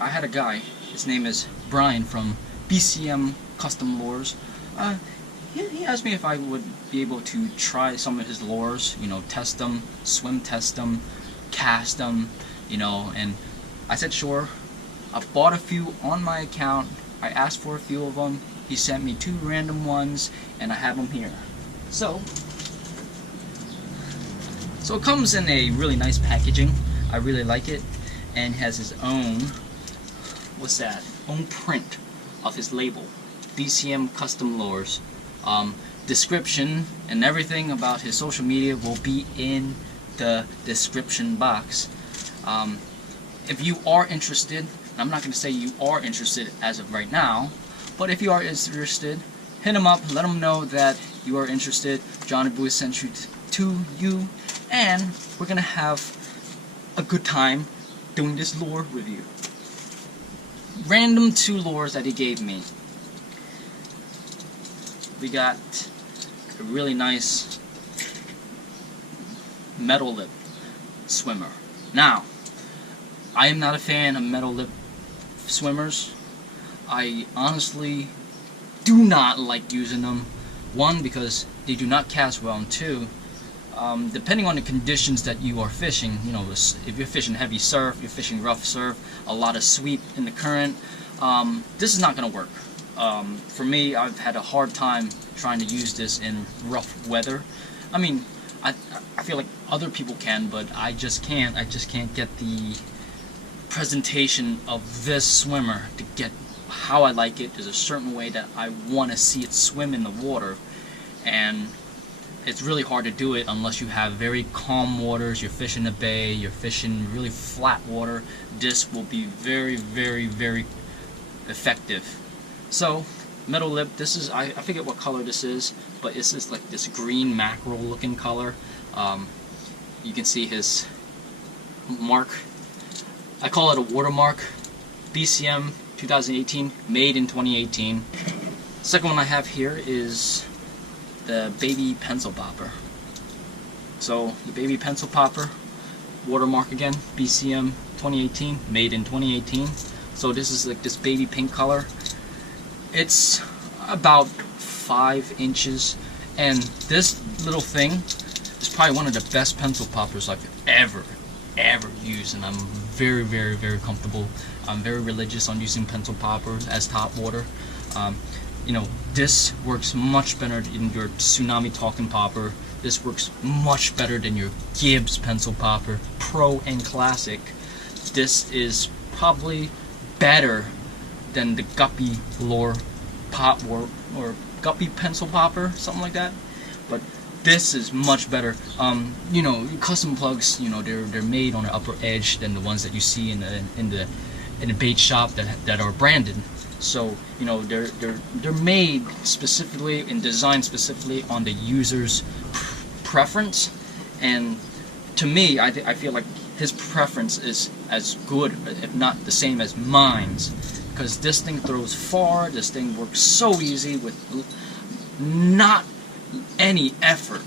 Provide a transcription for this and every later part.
I had a guy, his name is Bryan from BCM Custom Lures. He asked me if I would be able to try some of his lures, you know, test them, swim test them, cast them, you know, and I said sure. I bought a few on my account. I asked for a few of them. He sent me 2 random ones, and I have them here. So it comes in a really nice packaging. I really like it, and has his own, what's that? Own print of his label, BCM Custom Lures. Description and everything about his social media will be in the description box. If you are interested, I'm not going to say you are interested as of right now, but if you are interested, hit him up, let him know that you are interested. Johnny Boy sent you to you, and we're going to have a good time doing this lure review. Random 2 lures that he gave me. We got a really nice metal lip swimmer. Now, I am not a fan of metal lip swimmers. I honestly do not like using them. 1, because they do not cast well, and 2, depending on the conditions that you are fishing, you know, if you're fishing heavy surf, you're fishing rough surf, a lot of sweep in the current, this is not going to work. For me, I've had a hard time trying to use this in rough weather. I mean, I feel like other people can, but I just can't. I just can't get the presentation of this swimmer to get how I like it. There's a certain way that I want to see it swim in the water, and it's really hard to do it unless you have very calm waters. You're fishing the bay, you're fishing really flat water. This will be very, very, very effective. So, metal lip, this is, I forget what color this is, but it's just like this green mackerel looking color. You can see his mark. I call it a watermark. BCM 2018, made in 2018. Second one I have here is the baby pencil popper. So the baby pencil popper, watermark again, BCM 2018, made in 2018. So this is like this baby pink color. It's about 5 inches, and this little thing is probably one of the best pencil poppers I've ever used, and I'm very, very, very comfortable. I'm very religious on using pencil poppers as top water. You know, this works much better than your Tsunami talking popper. This works much better than your Gibbs pencil popper, Pro and Classic. This is probably better than the Guppy lure pop or Guppy pencil popper, something like that. But this is much better. You know, custom plugs, you know, they're made on the upper edge than the ones that you see in the bait shop that are branded. So, you know, they're made specifically and designed specifically on the user's preference. And to me, I feel like his preference is as good, if not the same as mine's, because this thing throws far. This thing works so easy with not any effort.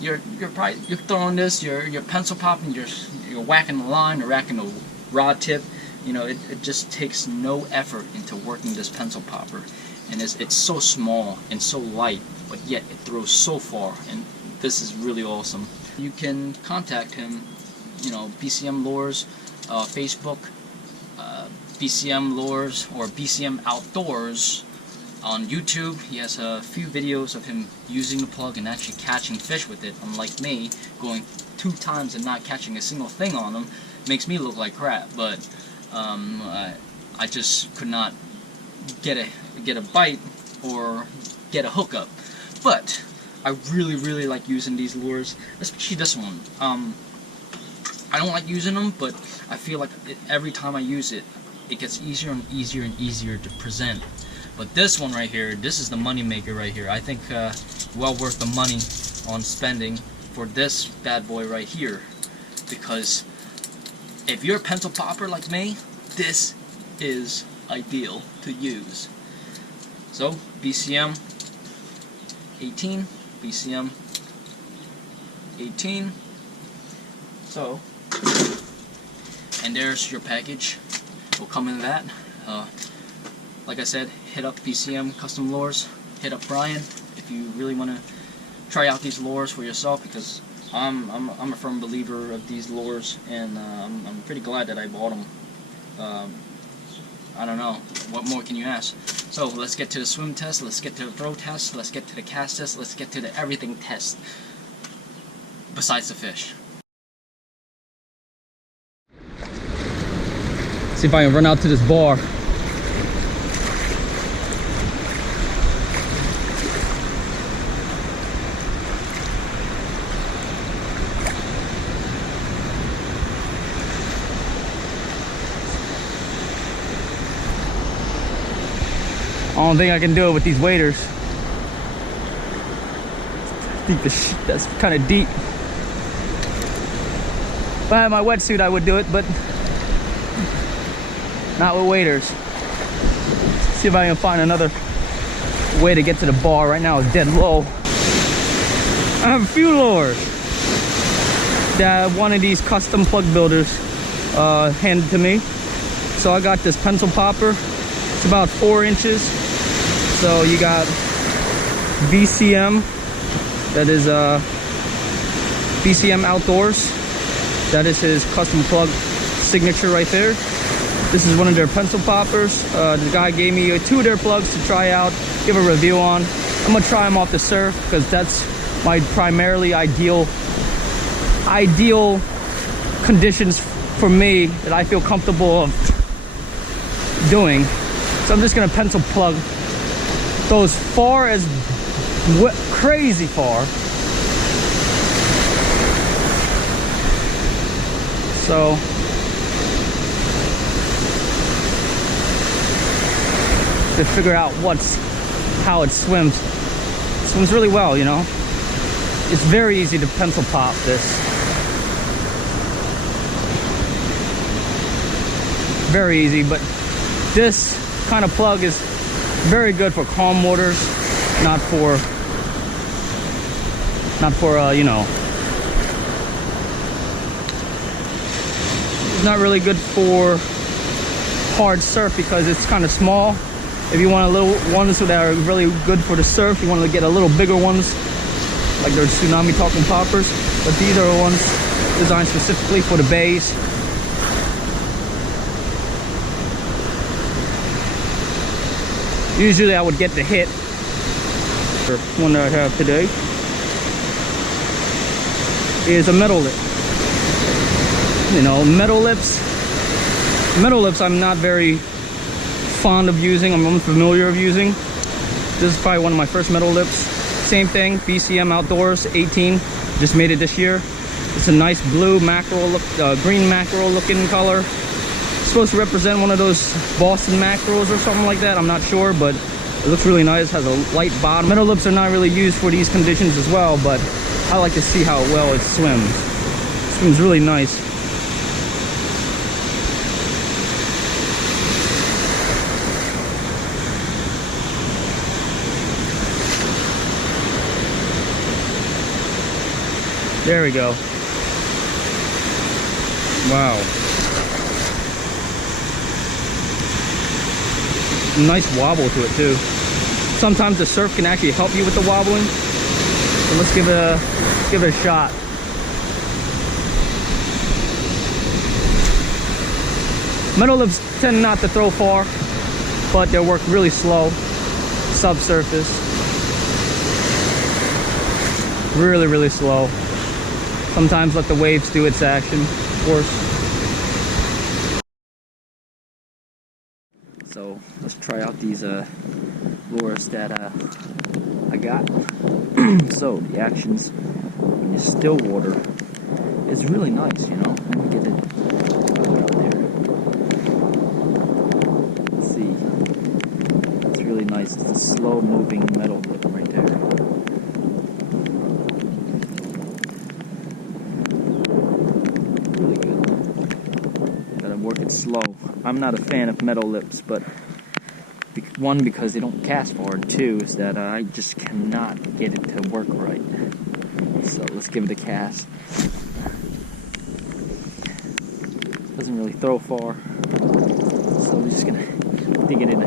You're throwing this, you're pencil popping, you're whacking the line, you're whacking the rod tip. You know, it just takes no effort into working this pencil popper, and it's so small and so light, but yet it throws so far, and this is really awesome. You can contact him, you know, BCM Lures, Facebook, BCM Lures, or BCM Outdoors on YouTube. He has a few videos of him using the plug and actually catching fish with it, unlike me, going 2 times and not catching a single thing on them. Makes me look like crap, but I just could not get a bite or get a hookup. But I really like using these lures, especially this one. I don't like using them, but I feel like every time I use it, it gets easier and easier and easier to present. But this one right here, this is the money maker right here. I think well worth the money on spending for this bad boy right here, because if you're a pencil popper like me, this is ideal to use. So, BCM 18, BCM 18. So, and there's your package. will come in that. Like I said, hit up BCM Custom Lures, hit up Bryan if you really want to try out these lures for yourself, because I'm a firm believer of these lures, and I'm pretty glad that I bought them. I don't know, what more can you ask? So let's get to the swim test, let's get to the throw test, let's get to the cast test, let's get to the everything test besides the fish. See if I can run out to this bar. I don't think I can do it with these waders. I think that's kind of deep. If I had my wetsuit, I would do it, but not with waders. See if I can find another way to get to the bar. Right now it's dead low. I have a few lures that one of these custom plug builders handed to me. So I got this pencil popper. It's about 4 inches. So you got BCM, that is BCM Outdoors. That is his custom plug signature right there. This is one of their pencil poppers. The guy gave me 2 of their plugs to try out, give a review on. I'm gonna try them off the surf because that's my primarily ideal conditions for me that I feel comfortable of doing. So I'm just gonna pencil plug those far as crazy far. So to figure out how it swims. It swims really well, you know. It's very easy to pencil pop this. Very easy, but this kind of plug is very good for calm waters, not for you know, it's not really good for hard surf because it's kind of small. If you want a little ones that are really good for the surf, you want to get a little bigger ones, like their Tsunami talking poppers. But these are ones designed specifically for the bays. Usually I would get the hit. The one that I have today is a metal lip. You know, metal lips I'm not very fond of using. I'm unfamiliar of using. This is probably one of my first metal lips. Same thing, BCM Outdoors 18. Just made it this year. It's a nice blue mackerel look, green mackerel looking color. Supposed to represent one of those Boston mackerels or something like that. I'm not sure, but it looks really nice. Has a light bottom. Metal lips are not really used for these conditions as well, but I like to see how well it swims. It swims really nice. There we go. Wow. Nice wobble to it too. Sometimes the surf can actually help you with the wobbling. So let's give it a shot. Metal lips tend not to throw far, but they work really slow, subsurface. Really, really slow. Sometimes let the waves do its action, of course. So let's try out these lures that I got. So the actions in the still water is really nice, you know. Let me get it out there. Let's see. It's really nice. It's a slow moving metal lip right there. Really good. Gotta work it slow. I'm not a fan of metal lips, but one, because they don't cast far, and two, is that I just cannot get it to work right. So let's give it a cast. Doesn't really throw far. so we're just gonna dig it in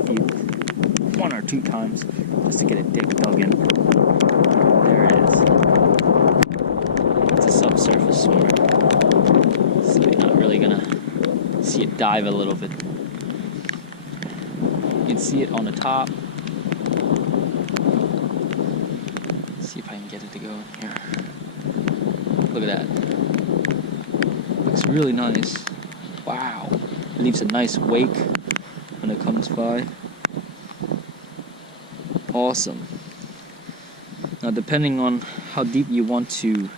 one or two times, just to get it dug in. There it is. It's a subsurface swimmer, so you're not really gonna see it dive a little bit. You can see it on the top. Let's see if I can get it to go in here. Look at that. Looks really nice. Wow. It leaves a nice wake when it comes by. Awesome. Now, depending on how deep you want to,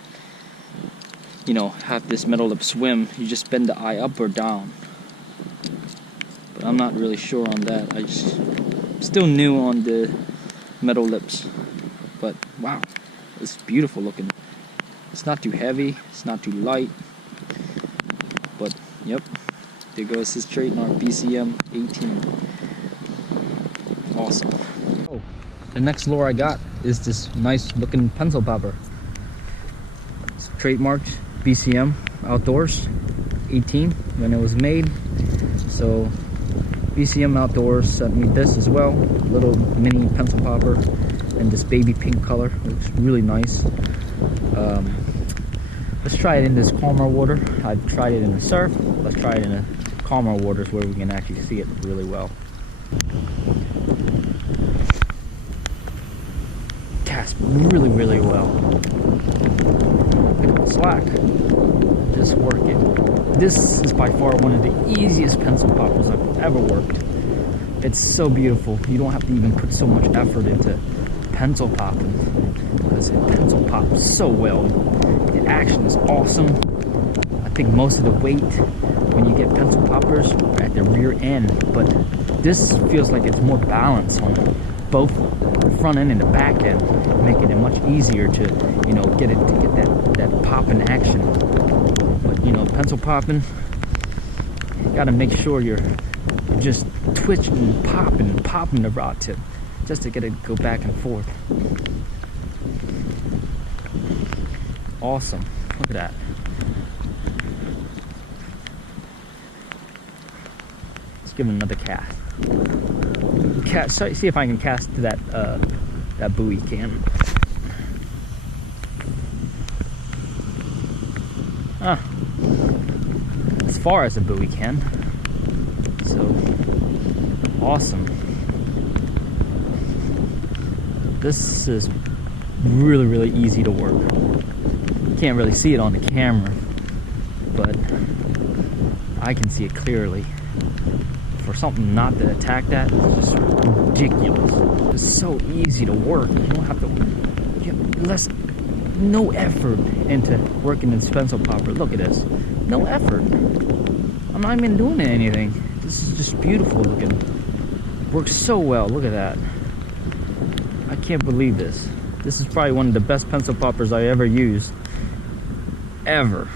have this metal lip swim, you just bend the eye up or down. But I'm not really sure on that. I'm still new on the metal lips. But wow, it's beautiful looking. It's not too heavy, it's not too light. But yep, there goes his trademark BCM 18. Awesome. Oh, the next lure I got is this nice looking pencil popper. It's trademarked BCM Outdoors 18 when it was made. So BCM Outdoors sent me this as well, little mini pencil popper in this baby pink color. Looks really nice. Let's try it in this calmer water. I've tried it in the surf. Let's try it in the calmer waters where we can actually see it really well. Cast really, really well. Pick up the slack. Just work it. This is by far one of the easiest pencil poppers I've ever worked. It's so beautiful. You don't have to even put so much effort into pencil popping because it pencil pops so well. The action is awesome. I think most of the weight when you get pencil poppers are at the rear end, but this feels like it's more balanced on both the front end and the back end, making it much easier to get that popping action. But pencil popping, you gotta make sure you're just twitching and popping the rod tip just to get it to go back and forth. Awesome. Look at that. Let's give it another cast. See if I can cast to that buoy can. As far as a buoy can. So awesome. This is really, really easy to work. You can't really see it on the camera, but I can see it clearly. For something not to attack that, it's just ridiculous. It's so easy to work. You don't have to, no effort into working this pencil popper. Look at this. No effort. I'm not even doing anything. This is just beautiful looking. Works so well. Look at that. I can't believe this. This is probably one of the best pencil poppers I ever used. Ever.